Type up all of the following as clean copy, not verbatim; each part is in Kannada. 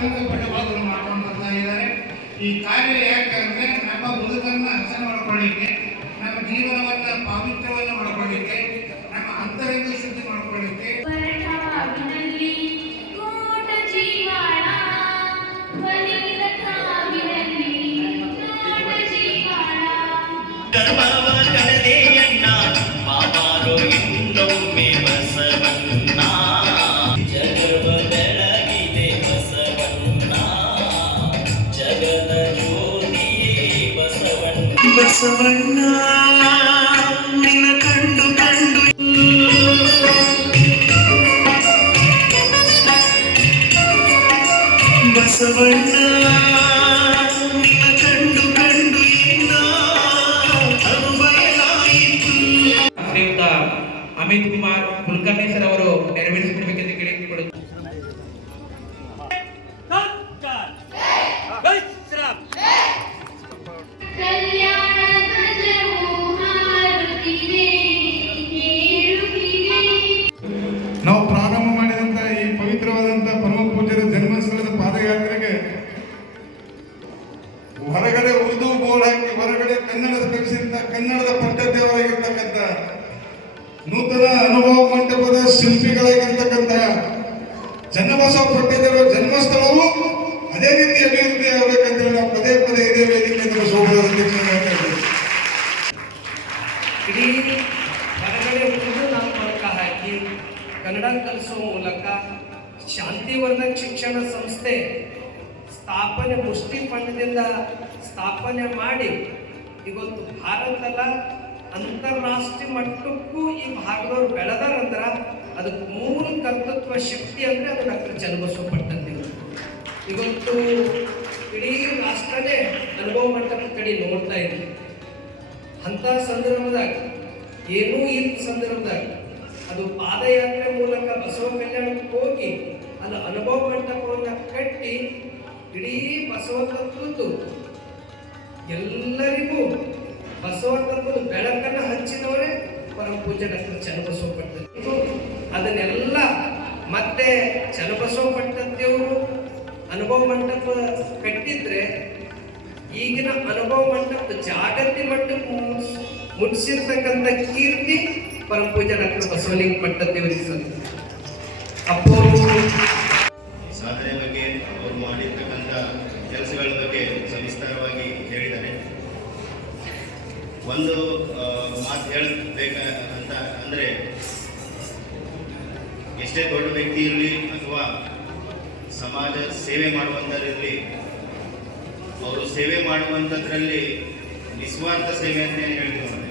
ಶೌಚಾಲಯದ ಪಠ್ಯಗಳನ್ನು ಮಾಡ್ಕೊಂಡು ಬರ್ತಾ ಇದ್ದಾರೆ. ಈ ಕಾರ್ಯ ಯಾಕಂದ್ರೆ ನಮ್ಮ ಬದುಕನ್ನು ಹಸನ ಮಾಡ್ಕೊಳ್ಳಿಕ್ಕೆ, ನಮ್ಮ ಜೀವನವನ್ನು ಪಾವಿತ್ರ್ಯವನ್ನು ಮಾಡ್ಕೊಳ್ಳಿಕ್ಕೆ, ನಮ್ಮ ಅಂತರಂಗ ಶುದ್ಧಿ ಮಾಡ್ಕೊಳ್ಳಿಕ್ಕೆ. ಬಸವಣ್ಣ ನಿನ್ನ ಕಂಡು ಕಂಡು ಬಸವಣ್ಣ ನಿನ್ನ ಕಂಡು ಕಂಡು ಇನ್ನ ಅನುಭವಲಾಯಿತು. ಶ್ರೀಯುತ ಅಮಿತ್ ಕುಮಾರ್ ಕುಲಕರ್ಣಿ ಸರ್ ಅವರು ನೆರವೇರಿಸಬೇಕೆಂದು ಕೇಳಿಕೊಳ್ಳುತ್ತಾರೆ. ನಾವು ಪ್ರಾರಂಭ ಮಾಡಿದಂಥ ಈ ಪವಿತ್ರವಾದಂಥ ಪರಮ ಪೂಜ್ಯರ ಜನ್ಮಸ್ಥಳದ ಪಾದಯಾತ್ರೆಗೆ ಹೊರಗಡೆ ಉರ್ದು ಬೋರ್ಡ್ ಹಾಕಿ ಹೊರಗಡೆ ಕನ್ನಡದ ಕಲಿಸಿದ ಕನ್ನಡದ ಪಠ್ಯದೇವರಾಗಿರ್ತಕ್ಕಂಥ ನೂತನ ಅನುಭವ ಮಂಟಪದ ಶಿಲ್ಪಿಗಳಾಗಿರ್ತಕ್ಕಂಥ ಚನ್ನಬಸವ ಪಠ್ಯದೇವರ ಜನ್ಮಸ್ಥಳವು ಅದೇ ರೀತಿ ಅಭಿವೃದ್ಧಿ ಆಗಬೇಕಂತೇಳಿ ನಾವು ಪದೇ ಪದೇ ಇದೇ ವೇದಿಕೆಯಿಂದ ಇಡೀ ಹೊರಗಡೆ ಉಳಿದು ನಾವು ಪದಕ ಹಾಕಿ ಕನ್ನಡ ಕಲಿಸುವ ಮೂಲಕ ಶಾಂತಿವರ್ಧಕ ಶಿಕ್ಷಣ ಸಂಸ್ಥೆ ಸ್ಥಾಪನೆ ಮುಷ್ಟಿ ಫಂಡ್ದಿಂದ ಸ್ಥಾಪನೆ ಮಾಡಿ ಇವತ್ತು ಭಾರತದ ಅಂತಾರಾಷ್ಟ್ರೀಯ ಮಟ್ಟಕ್ಕೂ ಈ ಭಾಗದವ್ರು ಬೆಳೆದಾರಂದ್ರೆ ಅದಕ್ಕೆ ಮೂಲ ಕರ್ತೃತ್ವ ಶಕ್ತಿ ಅಂದರೆ ಅದು ಡಾಕ್ಟರ್ ಚನ್ನಬಸವ ಪಟ್ಟದೇವರು. ಇವತ್ತು ಇಡೀ ರಾಷ್ಟ್ರನೇ ಅನುಭವ ಮಂಟಪದ ಕಡೆ ನೋಡ್ತಾ ಇದೆ. ಅಂಥ ಸಂದರ್ಭದಾಗ ಏನೂ ಇದ್ದ ಸಂದರ್ಭದಾಗ ಅದು ಪಾದಯಾತ್ರೆ ಮೂಲಕ ಬಸವ ಕಲ್ಯಾಣಕ್ಕೆ ಹೋಗಿ ಅದು ಅನುಭವ ಮಂಟಪವನ್ನು ಕಟ್ಟಿ ಇಡೀ ಬಸವ ತತ್ವದ್ದು ಎಲ್ಲರಿಗೂ ಬಸವ ತತ್ವದ ಬೆಳಕನ್ನು ಹಂಚಿದವರೇ ಪರಮ ಪೂಜ್ಯ ಡಾಕ್ಟರ್ ಚನ್ನಬಸವ ಪಟ್ಟದೇವರು. ಅದನ್ನೆಲ್ಲ ಮತ್ತೆ ಚನ್ನಬಸವ ಪಟ್ಟದೇವರು ಅನುಭವ ಮಂಟಪ ಕಟ್ಟಿದ್ರೆ ಈಗಿನ ಅನುಭವ ಮಂಟಪ ಜಾಗತಿಕ ಮಟ್ಟಕ್ಕೆ ಮುಟ್ಟಿಸಿರ್ತಕ್ಕಂಥ ಕೀರ್ತಿ ಪರಮ ಪೂಜ್ಯ ಡಾಕ್ಟರ್ ಬಸವಲಿಂಗ ಪಟ್ಟದೇವರಿಗೆ ಸಾಧನೆ ಬಗ್ಗೆ ಅವರು ಮಾಡಿರ್ತಕ್ಕಂಥ ಕೆಲಸಗಳ ಬಗ್ಗೆ ಸವಿಸ್ತಾರವಾಗಿ ಹೇಳಿದ್ದಾರೆ. ಒಂದು ಮಾತು ಹೇಳಬೇಕಂತ ಅಂದರೆ, ಎಷ್ಟೇ ದೊಡ್ಡ ವ್ಯಕ್ತಿ ಇರಲಿ ಅಥವಾ ಸಮಾಜ ಸೇವೆ ಮಾಡುವಂಥದ್ದಿರಲಿ, ಅವರು ಸೇವೆ ಮಾಡುವಂಥದ್ರಲ್ಲಿ ನಿಸ್ವಾರ್ಥ ಸೇವೆ ಅಂತ ಏನು ಹೇಳ್ತೀವಿ ನೋಡಿ,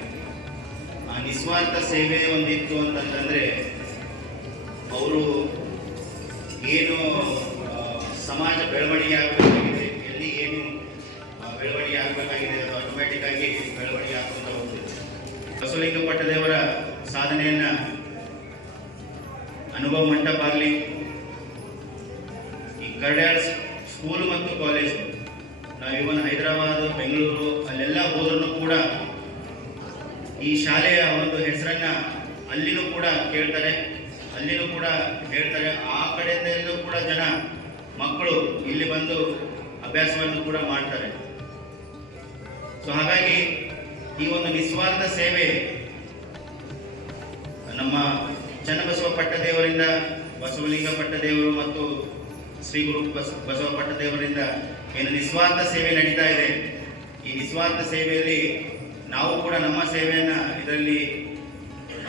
ಆ ನಿಸ್ವಾರ್ಥ ಸೇವೆ ಒಂದಿತ್ತು ಅಂತಂತಂದರೆ ಅವರು ಏನು ಸಮಾಜ ಬೆಳವಣಿಗೆ ಆಗಬೇಕಾಗಿದೆ, ಎಲ್ಲಿ ಏನು ಬೆಳವಣಿಗೆ ಆಗಬೇಕಾಗಿದೆ ಅದು ಆಟೋಮ್ಯಾಟಿಕ್ ಆಗಿ ಬೆಳವಣಿಗೆ ಆಗ್ತಾ ಹೋಗ್ತದೆ. ಬಸವಲಿಂಗ ಪಟ್ಟದೇವರ ಸಾಧನೆಯನ್ನು ಅನುಭವ ಮಂಟಪ ಆಗಲಿ, ಈ ಕರ್ಡ್ಯಾಳ್ ಸ್ಕೂಲು ಮತ್ತು ಕಾಲೇಜು, ನಾವು ಇವನ್ ಹೈದರಾಬಾದ್ ಬೆಂಗಳೂರು ಅಲ್ಲೆಲ್ಲ ಹೋದ್ರೂ ಕೂಡ ಈ ಶಾಲೆಯ ಒಂದು ಹೆಸರನ್ನ ಅಲ್ಲಿನೂ ಕೂಡ ಕೇಳ್ತಾರೆ, ಅಲ್ಲಿನೂ ಕೂಡ ಹೇಳ್ತಾರೆ. ಆ ಕಡೆಯಿಂದ ಎಲ್ಲೂ ಕೂಡ ಜನ ಮಕ್ಕಳು ಇಲ್ಲಿ ಬಂದು ಅಭ್ಯಾಸವನ್ನು ಕೂಡ ಮಾಡ್ತಾರೆ. ಸೊ ಹಾಗಾಗಿ ಈ ಒಂದು ನಿಸ್ವಾರ್ಥ ಸೇವೆ ನಮ್ಮ ಚನ್ನಬಸವ ಪಟ್ಟದೇವರಿಂದ, ಬಸವಲಿಂಗ ಪಟ್ಟದೇವರು ಮತ್ತು ಶ್ರೀ ಗುರು ಬಸವ ಪಟ್ಟದೇವರಿಂದ ಏನು ನಿಸ್ವಾರ್ಥ ಸೇವೆ ನಡೀತಾ ಇದೆ, ಈ ನಿಸ್ವಾರ್ಥ ಸೇವೆಯಲ್ಲಿ ನಾವು ಕೂಡ ನಮ್ಮ ಸೇವೆಯನ್ನು ಇದರಲ್ಲಿ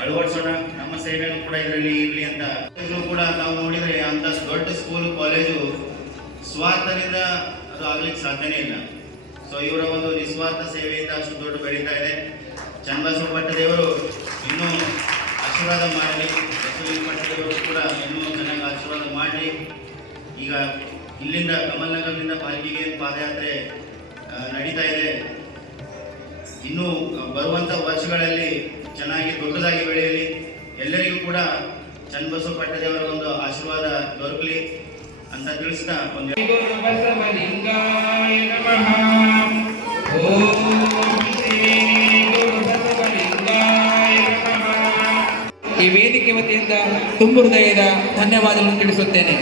ಅಳವಡಿಸೋಣ, ನಮ್ಮ ಸೇವೆಯನ್ನು ಕೂಡ ಇದರಲ್ಲಿ ಇರಲಿ ಅಂತ. ಕೂಡ ನಾವು ನೋಡಿದರೆ ಅಂತ ದೊಡ್ಡ ಸ್ಕೂಲು ಕಾಲೇಜು ಸ್ವಾರ್ಥದಿಂದ ಅದು ಆಗ್ಲಿಕ್ಕೆ ಸಾಧ್ಯನೇ ಇಲ್ಲ. ಸೊ ಇವರ ಒಂದು ನಿಸ್ವಾರ್ಥ ಸೇವೆಯಿಂದ ಅಷ್ಟು ದೊಡ್ಡ ಬೆಳೀತಾ ಇದೆ. ಚನ್ನಬಸವ ಪಟ್ಟದೇವರು ಇನ್ನೂ ಆಶೀರ್ವಾದ ಮಾಡಲಿ, ಬಸವಲಿಂಗ ಪಟ್ಟದೇವರು ಕೂಡ ಇನ್ನೂ ಚೆನ್ನಾಗಿ ಆಶೀರ್ವಾದ ಮಾಡಲಿ. ಈಗ ಇಲ್ಲಿಂದ ಕಮಲ್ನಗರದಿಂದ ಪಾಲ್ಕಿಗೆ ಪಾದಯಾತ್ರೆ ನಡೀತಾ ಇದೆ. ಇನ್ನೂ ಬರುವಂಥ ವರ್ಷಗಳಲ್ಲಿ ಚೆನ್ನಾಗಿ ದೊಡ್ಡದಾಗಿ ಬೆಳೆಯಲಿ, ಎಲ್ಲರಿಗೂ ಕೂಡ ಚನ್ನಬಸವ ಪಟ್ಟದೇವರ ಒಂದು ಆಶೀರ್ವಾದ ದೊರಕಲಿ ಅಂತ ತಿಳಿಸ್ತಾ ಒಂದು ಈ ವೇದಿಕೆ ವತಿಯಿಂದ ತುಂಬು ಹೃದಯದ ಧನ್ಯವಾದಗಳನ್ನು ತಿಳಿಸುತ್ತೇನೆ.